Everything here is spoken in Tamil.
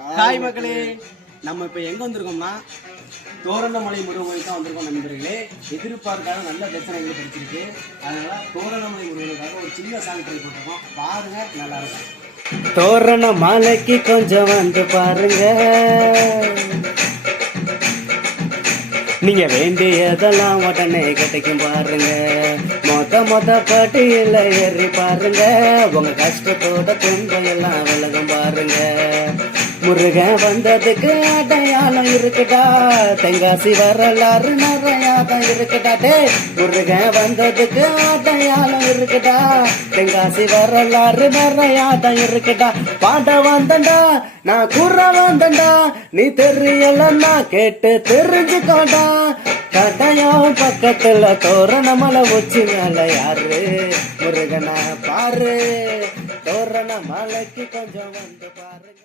ஹாய் மக்களே, நம்ம இப்போ எங்கே வந்திருக்கோம்னா தோரணமலை முருகன் தான் வந்திருக்கோம் நண்பர்களே. எதிர்பார்க்காத நல்ல தரிசனங்கள் படிச்சிருக்கு. அதனால தோரணமலை முருகனுக்காக ஒரு சின்ன சாங் ட்ரை பண்ணிருக்கோம். பாருங்க, நல்லா இருக்கும். தோரண மாலைக்கு கொஞ்சம் வந்து பாருங்க, நீங்க வேண்டியதெல்லாம் உடனே கிடைக்கும் பாருங்க. மொத பட்டியல ஏறி பாருங்க, உங்க கஷ்டத்தோட துன்பம் எல்லாம் விலகும் பாருங்க. முருகன் வந்ததுக்கு அடையாளம் இருக்குடா, தெங்காசி வரலாறு நிறையாதான் இருக்குடா. டே முருகன் வந்ததுக்கு அடையாளம் இருக்குடா, தெங்காசி வரலாறு நிறையாதான் இருக்குடா. பாட வந்தண்டா, நான் கூற வந்தண்டா, நீ தெரியலன்னா கேட்டு தெரிஞ்சுக்கோடா. கடையம் பக்கத்துல தோரணமலை உச்சி மேல யாரு முருகனை பாரு, தோரண மலைக்கு கொஞ்சம் வந்து பாரு.